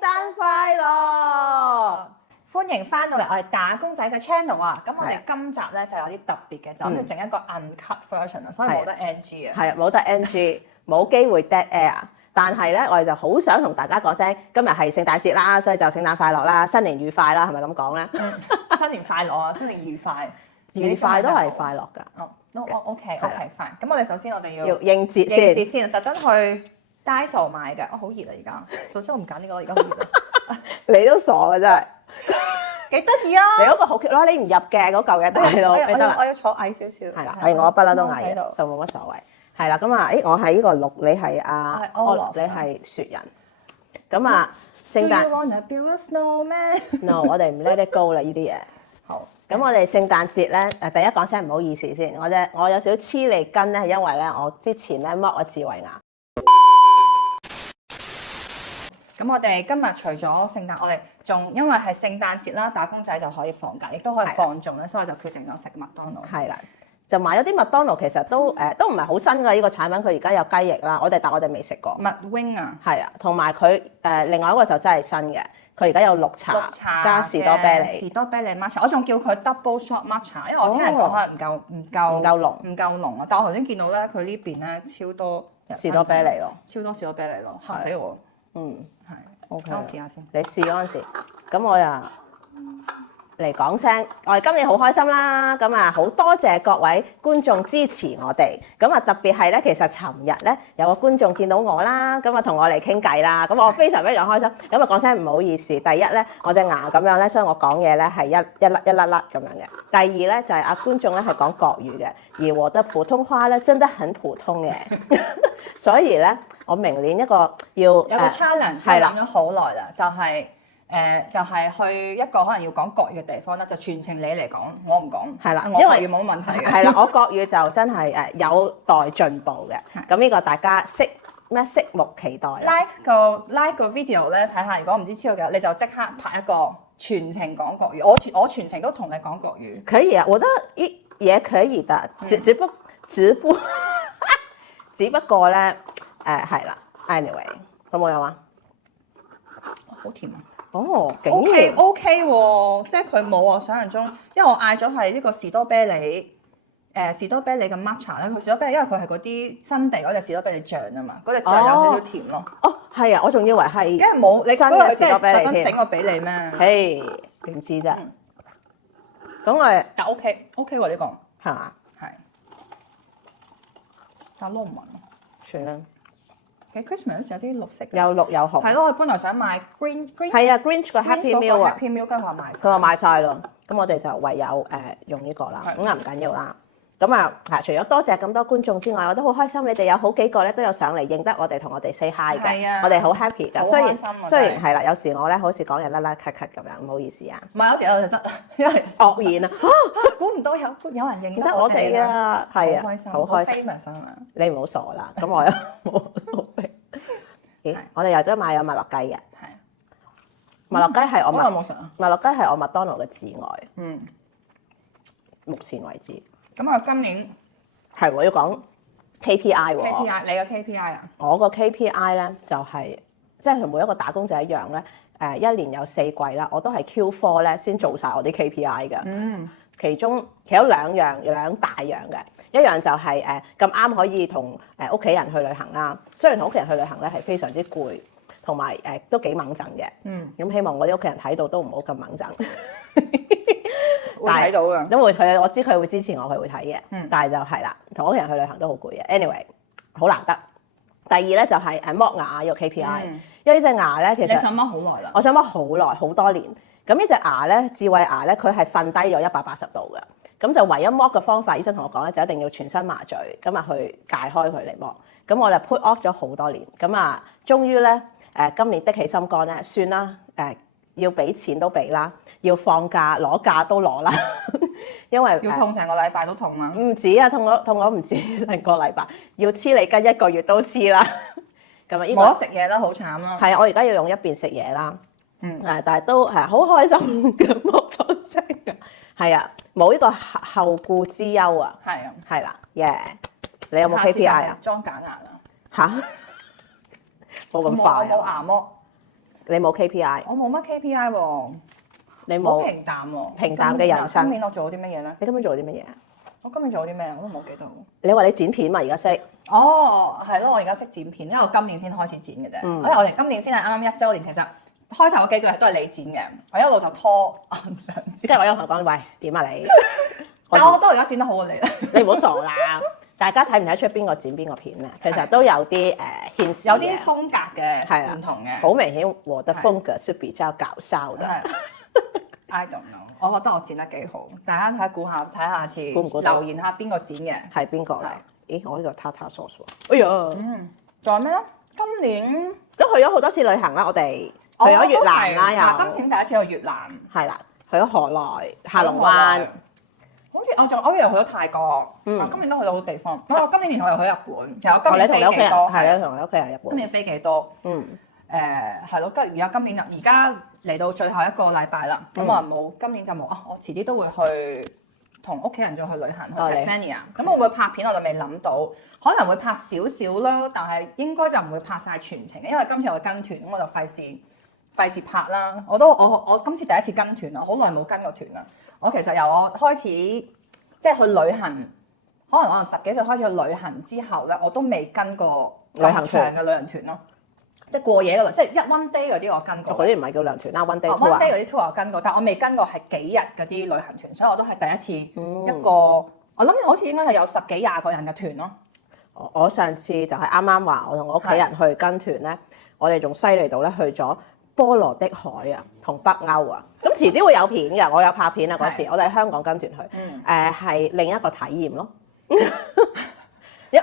誕快樂！歡迎翻到嚟我哋打工仔嘅 channel 啊！咁我哋今集咧就有啲特別嘅，就諗住整一個 uncut version 啊，所以冇得 NG 啊。係冇得 NG， 冇機會 dead air。但係咧，我哋就好想同大家講聲，今日係聖誕節啦，所以就聖誕快樂啦，新年愉快啦，係咪咁講咧？新年快樂啊！新年愉快，愉快都係快樂㗎。哦，都 OK fine。咁我哋首先我哋要應節應節先，特登去 Daiso 買嘅。好熱啊而家，早知我唔揀呢個，而家好熱啊！你都傻嘅真係，幾得意啊！你嗰個好 Q 啦，你唔入嘅嗰嚿嘢大佬，我要坐矮少少。係啦，我不嬲都矮嘅，就冇乜所謂。係啦，咁啊，我係呢個綠，你係阿 Olive，你係雪人。咁啊，聖誕 Do you wanna build a snowman？ No， 我哋唔 let it go 啦呢啲嘢。好。咁我哋聖誕節咧，第一講聲唔好意思先，我有少少黐脷根咧，係因為咧我之前咧剝我智慧牙。咁我哋今日除咗聖誕，我哋仲因為係聖誕節啦，打工仔就可以放假，亦都可以放縱咧，所以我就決定咗食麥當勞。係啦，就買咗啲麥當勞，其實都唔係好新㗎呢個產品，佢而家有雞翼啦，但我哋未食過。麥 wing 啊，係啊，同埋佢另外一個就真係新嘅，佢而家有綠茶加士多啤梨。士多啤梨 matcha， 我仲叫佢 double shot matcha，因為我聽人講可能唔夠濃啊，但我頭先見到咧，佢呢邊咧超多士多啤梨咯，超多士多啤梨咯，嚇死我！係 OK， 我試下先。你試嗰陣時，咁我又嚟講聲，我哋今年好開心啦！咁啊，好多謝各位觀眾支持我哋。咁啊，特別係咧，其實尋日咧有個觀眾見到我啦，咁啊同我嚟傾偈啦，咁我非常非常開心。咁啊講聲唔好意思，第一咧我隻牙咁樣咧，所以我講嘢咧係一粒粒咁樣嘅。第二咧就係觀眾咧係講國語嘅，而我的普通話咧真的很普通嘅，所以咧我明年一個要有個 challenge， 係諗咗好耐啦，就係去一個可能要講國語嘅地方啦，就全程你嚟講，我唔講。係啦，因為冇問題嘅。係啦，我國語就真係有待進步嘅。咁呢個大家拭目期待啦。like 個 video 咧，睇下如果唔知道嘅，你就即刻拍一個全程講國語。我全程都同你講國語。可以啊，我覺得也可以的，只不過咧係啦 ，anyway， 有冇有啊？好甜啊！哦，竟然 OK 喎，即係佢冇我想象中，因為我嗌咗係呢個士多啤梨嘅 matcha 咧，佢士多啤梨因為佢係嗰啲新地嗰隻士多啤梨醬啊嘛，嗰隻醬有少少甜咯。哦，係啊，我仲以為係，因為冇你真嘅士多啤梨添，整個俾你咩？嘿，點知啫？咁我但 OK 喎呢個係嘛？係，但撈唔勻，算啦。幾 Christmas 有啲綠色，有綠有紅。係咯，我本來想買 green，係啊 ，Grinch 個 Happy Meal 啊，Happy Meal 跟住話賣，佢話買晒咯，咁我哋就唯有用呢個啦，咁啊唔緊要啦。咁啊除咗多謝咁多觀眾之外，我都好開心，你哋有好幾個咧都有上嚟認得我哋，同我哋 say hi 嘅，我哋好 happy 㗎。雖然係啦，有時我咧好似講嘢甩甩咳咳咁樣，唔好意思啊。唔係有時我就得，因為愕然啊，估唔到有人認得我哋啊，係啊，好開心。你唔好傻啦，咁我又冇。咦，我哋又都買咗麥樂雞嘅。係。麥樂雞係我麥樂雞係我麥當勞嘅至愛。目前為止。咁我今年係我要講 KPI 喎。KPI， 你嘅 KPI 啊？我個 KPI 咧就係即係同每一個打工仔一樣咧。一年有4季啦，我都係 Q4 咧先做晒我啲 KPI 嘅。其中有兩大樣嘅，一樣就係咁啱可以同屋企人去旅行啦。雖然同屋企人去旅行咧係非常之攰，同埋都幾掹陣嘅。咁希望我啲屋企人睇到都唔好咁掹陣。會睇到嘅，因為我知佢會支持我，佢會睇嘅。但係就係啦，同屋企人去旅行都好攰嘅。anyway， 好難得。第二咧就係剝牙呢個 KPI，因為呢隻牙咧其實你想剝好耐啦，我想剝好耐好多年。咁呢隻牙咧，智慧牙咧，佢係瞓低咗180度嘅。咁就唯一剝嘅方法，醫生同我講咧，就一定要全身麻醉，咁啊去解開佢嚟剝。咁我就 put off 咗好多年。咁啊，終於咧今年的起心肝咧，算啦要俾錢都俾啦，要放假攞假都攞啦，因為要痛成個禮拜都痛啊！唔止啊，痛我唔止成個禮拜，要黐你筋1個月都黐啦。咁啊，冇得食嘢啦，好慘啦。係啊，我而家要用一邊食嘢啦。但係都係好開心嘅剝咗隻㗎。係啊，冇呢個後顧之憂啊。係啊，係啦，你有冇 KPI 啊？裝假牙啊？嚇，冇咁快啊！我冇牙剝。你冇 KPI，我冇乜 KPI 喎，好你冇平淡喎。平淡嘅人生今年我做咗啲乜嘢咧？你今日做咗啲乜嘢？我今年做咗啲咩？我都冇記得喎。你話你剪片嘛？而家識哦，係咯，我而家識剪片，因為我今年先開始剪嘅啫。因為我哋今年先係啱啱1週年，其實開頭嗰幾句都係你剪嘅，我一路就拖，我唔想剪。即係我有同佢講，喂點啊你？但我覺得我而家剪得好過你啦。你唔好傻啦！大家睇唔睇得出邊個剪邊個片咧？其實都有啲顯示有啲風格嘅，係啦唔同嘅。好明顯，我的風格是比較搞笑的。係 I don't know，我覺得我剪得幾好，大家睇估下，睇下次估唔估到留言下邊個剪嘅。係邊個嚟？咦，我呢個叉叉梳梳。哎呀，仲有咩咧？今年都去咗好多次旅行啦，我哋去咗越南啦，又今年第一次去越南，係啦，去咗河內、下龍灣。好似我以為去咗泰國，我今年都去到好多地方。我今年年頭又去日本，其實我今你年同你屋企人飛幾多？係你同你屋企人日本。今年飛幾多？係咯，跟住而家嚟到最後一個禮拜啦，咁我冇今年就冇啊，我遲啲都會去同屋企人再去旅行去 Tasmania。咁我會唔會拍片我就未諗到，可能會拍少少啦，但係應該就唔會拍晒全程，因為今次我跟團，咁我就費事拍啦。我今次第一次跟團啊，好耐冇跟過團啦。我其實由我開始即係去旅行，可能我10幾歲開始去旅行之後咧，我都未跟過咁長嘅旅行團咯。即係過夜嗰類，即係one day 嗰啲我跟過。嗰啲唔係叫旅行團啦，one day tour。one day 嗰啲 tour 我跟過，但我未跟過係幾日嗰啲旅行團，所以我都係第一次一個。我諗好似應該係有10幾20個人嘅團咯。我上次就係啱啱話，我同我屋企人去跟團咧，我哋仲犀利到咧去咗波羅的海啊，同北歐啊。咁遲啲會有片嘅，我有拍片啊嗰時，我哋喺香港跟團去，係另一個體驗咯。唔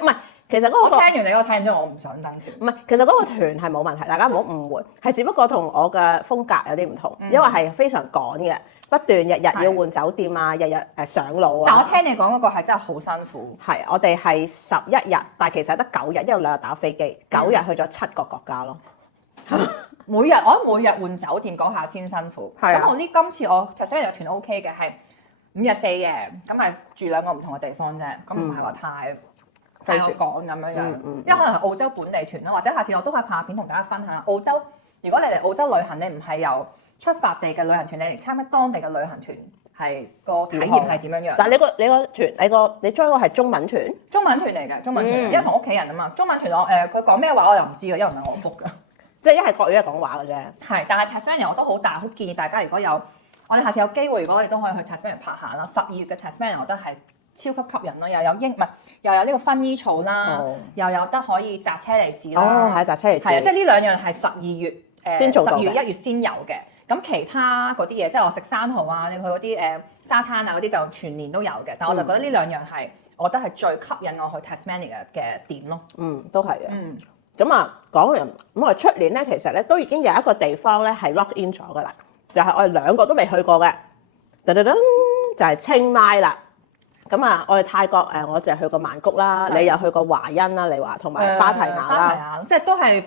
係。其實嗰個我聽完你嗰個聽咗，我唔想跟團。唔係，其實嗰個團係冇問題，大家唔好誤會，係只不過同我嘅風格有啲唔同，因為係非常趕嘅，不斷日日要換酒店啊，日日上路啊。但我聽你講嗰個係真係好辛苦。係，我哋係11日，但係其實得9日，因為2日打飛機，9日去咗7個國家咯。我覺得每日換酒店嗰下先辛苦。咁我今次我其實有團 OK 嘅，係5日4夜，咁係住2個唔同嘅地方啫，咁唔係話太趕咁樣樣，因為可能係澳洲本地團啦，或者下次我都可以拍片同大家分享澳洲。如果你嚟澳洲旅行，你唔係由出發地嘅旅行團，你嚟參加當地嘅旅行團，係個體驗係點樣樣？但係你個團，你 join 個係中文團？中文團嚟嘅，中文團，因為同屋企人啊嘛。中文團佢講咩話我又唔知嘅，因為唔係我 book 㗎。即係一係國語一係講話嘅啫。係，但係 Tasmania 我都好大，好建議大家如果有我哋下次有機會，如果我哋都可以去 Tasmania 拍下啦。12月嘅 Tasmania 我覺得係超級吸引咯，又有呢個薰衣草啦，又有得可以摘車厘子啦。哦，係摘車厘子。係啊，即係呢2樣係12月先做到嘅。12月1月先有嘅。咁其他嗰啲嘢，即係我食生蠔啊，你去嗰啲沙灘啊嗰啲就全年都有嘅。但我就覺得呢2樣係，我覺得係最吸引我去 Tasmania 嘅點咯。都係嘅。咁啊，講完咁我哋出年咧，其實咧都已經有一個地方咧係 lock in 咗噶啦，就係我哋2個都未去過嘅，就係清邁啦。咁啊，我哋泰國我淨係去過曼谷啦，你又去過華欣啦，你話同埋芭提雅啦，芭提雅即係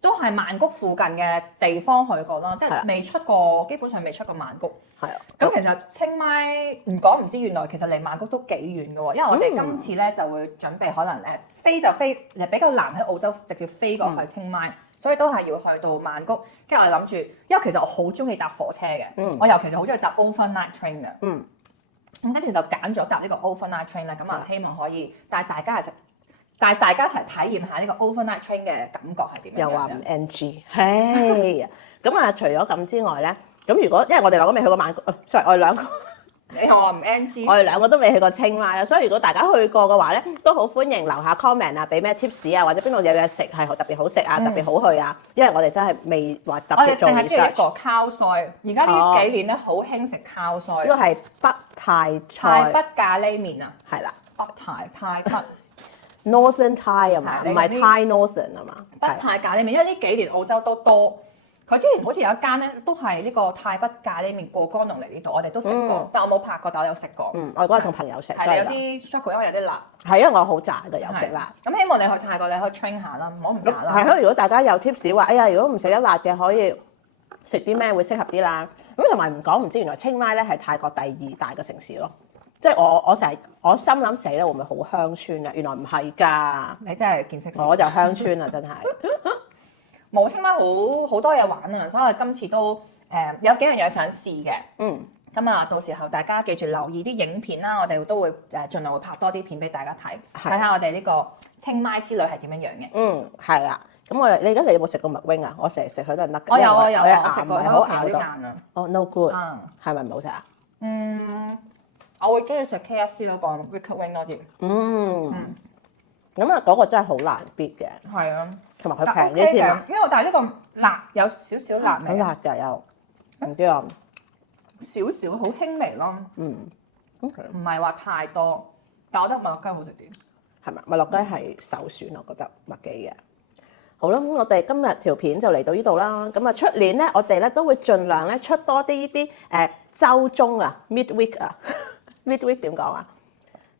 都係曼谷附近嘅地方去過啦，即係未出過，基本上未出過曼谷。係啊，咁其實清邁唔講唔知，原來其實離曼谷都幾遠嘅喎，因為我哋今次咧就會準備可能飛就飛，比較難喺澳洲直接飛過去清邁，所以都係要去到曼谷。跟住我諗住，因為其實我好中意搭火車嘅，我尤其是好中意搭 overnight train 嘅。咁跟住就揀咗搭呢個 overnight train 啦，咁啊希望可以帶大家一齊體驗下呢個 overnight train 嘅感覺係點樣。又話唔 NG， 係啊。咁啊，除咗咁之外咧，咁如果因為我哋2個未去過曼谷，sorry，我哋2個。你話唔 NG？我哋2個都未去過清邁啊，所以如果大家去過嘅話咧，都好歡迎留下 comment 啊，俾咩 tips 啊，或者邊度有嘢食係特別好食啊，特別好去啊，因為我哋真係未話特別做 research。我哋淨係知一個烤菜，而家呢幾年咧好興食烤菜。呢個係北泰菜。泰北咖喱麵啊，係啦，北泰北。Northern Thai 啊嘛，唔係 Thai Northern 啊嘛。北泰咖喱麵，因為呢幾年澳洲都多。佢之前好似有一間咧，都係呢個泰北咖喱麵過江龍嚟呢度，我哋都食過，但我冇拍過，但我有食過。我嗰日同朋友食，係有啲 struggle，因為有啲辣。係因為我好渣嘅，有食辣。咁希望你去泰國，你可以 train 下啦，唔好唔辣啦。係咯，如果大家有 tips 話，哎呀，如果唔食得辣嘅，可以食啲咩會適合啲啦。咁同埋唔講唔知，原來清邁咧係泰國第2大嘅城市咯。即係我心諗死啦，會唔會好鄉村啊？原來唔係㗎。你真係見識少。我就鄉村啊，真係。冇清邁好多嘢玩啊，所以我哋今次都有幾樣嘢想試嘅。咁啊，到時候大家記住留意啲影片啦，我哋都會盡量會拍多啲片俾大家睇，睇下我哋呢個清邁之旅係點樣樣嘅。係啦。咁你而家你有冇食過麥 wing 啊？我成日食佢都係甩。我有我食過，好咬到。啲硬啊。哦 no good。係咪唔好食啊？我會中意食 KFC 嗰個 Wicked Wing 多啲。咁啊，嗰個真係好難 beat 嘅。係啊，同埋佢平啲添啊。因為但係呢個辣有少少辣味。好辣㗎又，唔知啊。少少好輕微咯。唔係話太多，但我覺得麥樂雞好食啲。係咪？麥樂雞係首選，我覺得麥記嘅。好啦，咁我哋今日條片就嚟到呢度啦。咁啊，出年咧，我哋咧都會盡量咧出多啲呢啲週中啊 midweek 啊midweek 點講啊？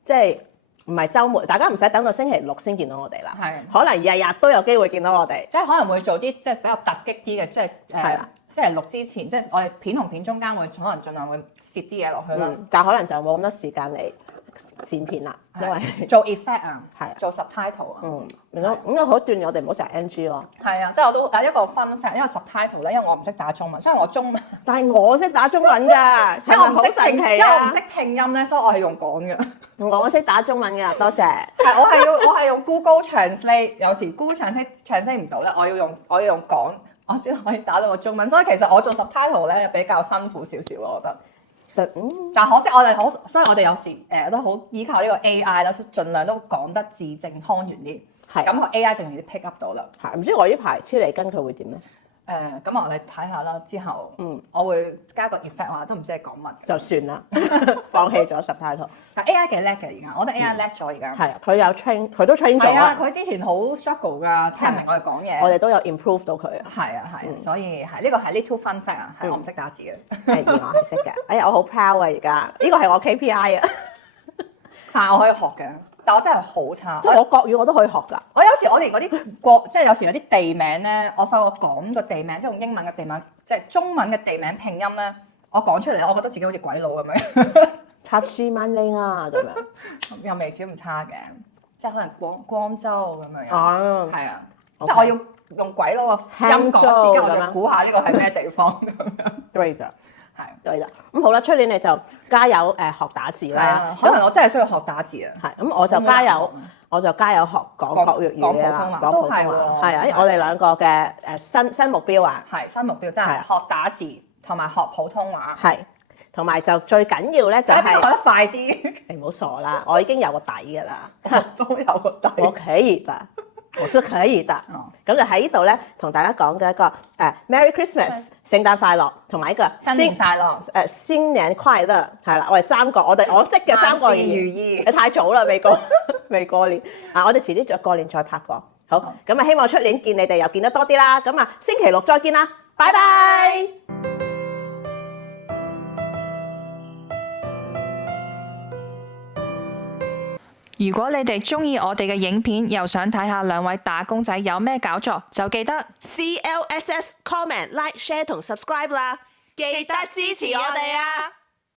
即係唔係週末？大家唔使等到星期六先見到我哋啦。係，可能日日都有機會見到我哋。即係可能會做啲即係比較突擊啲嘅，即係星期六之前，即係我哋片同片中間會可能盡量會攝啲嘢落去啦。但可能就冇咁多時間嚟剪片啦，因為做 effect 啊，做 subtitle 啊。咁好鍛鍊我哋唔好成日 NG 咯。係啊，即係我都一個 fun fact，因為 subtitle 咧，因為我唔識打中文，所以我中文。但係我識打中文㗎，因為我唔識神奇啊！因為我唔識拼音咧，所以我係用講嘅。我識打中文㗎，多謝。係我係用 Google Translate， 有時 Google Translate 唔到咧，我要用講，我先可以打到個中文。所以其實我做 subtitle 咧比較辛苦少少咯，我覺得。但可惜我哋所以我哋有時都好依靠呢個 AI 啦，盡量都講得字正腔圓啲。係咁個 AI 就容易 pick up 到啦。係唔知我呢排黐脷根佢會點咧？咁我哋睇下啦。之後我會加個 effect 話都唔知係講乜，就算啦，放棄咗 subtitle。但 AI 幾叻嘅而家，我覺得 AI 叻咗而家。係啊，佢有 train，佢都 train 咗。係啊，佢之前好 struggle 㗎，聽唔明我哋講嘢。我哋都有 improve 到佢。係啊，所以呢個係 little fun fact 啊，係我唔識打字嘅。係我係識嘅。哎呀，我好 proud 啊！而家呢個係我 KPI 啊。但係我可以學嘅，但我真係好差。即係我國語我都可以學㗎。我有時我連嗰啲即係有時有啲地名咧，我發覺講個地名，即係用英文嘅地名，即係中文嘅地名拼音咧，我講出嚟，我覺得自己好似鬼佬咁樣。插絲萬里啊咁樣，又未至於咁差嘅，即係可能廣州咁樣。哦，係啊，即係我要用鬼佬嘅音講先，跟住我就估下呢個係咩地方咁樣。對㗎。對啦，咁好啦，出年你就加油學打字啦。可能我真係需要學打字啊。係，咁我就加油學講國粵語嘅啦，講普通話。係啊，因為我哋兩個嘅新目標啊。係新目標，真係學打字同埋學普通話。係，同埋就最緊要咧就係學得快啲。你唔好傻啦，我已經有個底㗎啦，都有個底。我可以㗎。我是可以的，咁就喺呢度咧，同大家講嘅一個Merry Christmas 聖誕快樂，同埋一個新年快樂，新年快樂，係啦，我哋三個，我識嘅三個言語，你太早啦，未過年啊！我哋遲啲再過年再拍過，好，咁啊，希望出年見你哋又見得多啲啦，咁啊，星期六再見啦，拜拜。如果你哋鍾意我哋嘅影片，又想睇下兩位打工仔有咩搞作，就記得 CLSS comment like share 同 subscribe 啦，記得支持我哋啊！